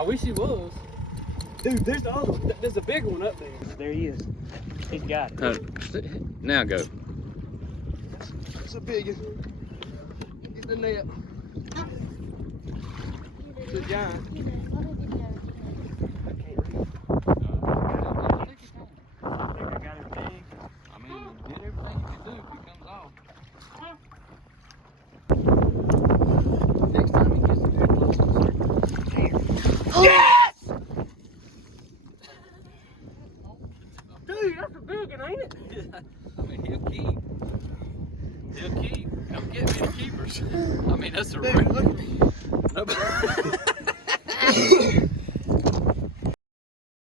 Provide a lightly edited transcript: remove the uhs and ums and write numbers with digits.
I wish he was. Dude, there's the other one. There's a bigger one up there. There he is. He's got it. Now go. That's a big one. Get the net. It's a giant. I can't read. I think I got it big. I mean, you did everything you can do if it comes off. Next time he gets very close to the circle. Yes! Dude, that's a big one, ain't it? I mean, he'll keep. He'll keep. Don't get many keepers. I mean, that's a Dude, look at me. Nobody.